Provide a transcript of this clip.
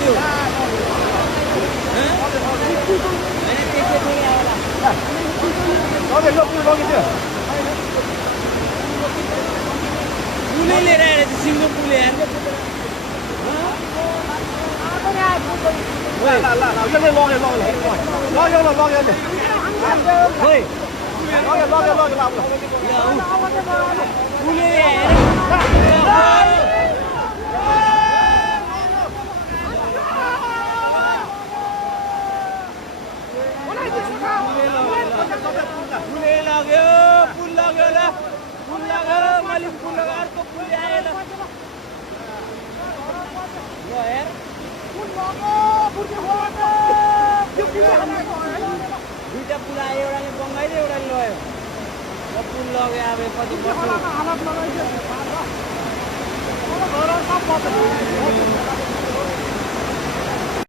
त्यो पुलै लिएर आएर चाहिँ सिङ्गो पुल यार पुल लाग्यो ल पुल लाग्यो मैले पुल लगाएर अर्को पुल आएन ल हेर दुईटा पुल आयो एउटाले बङ्गाइदियो एउटाले लग्यो र पुल लग्यो अब कति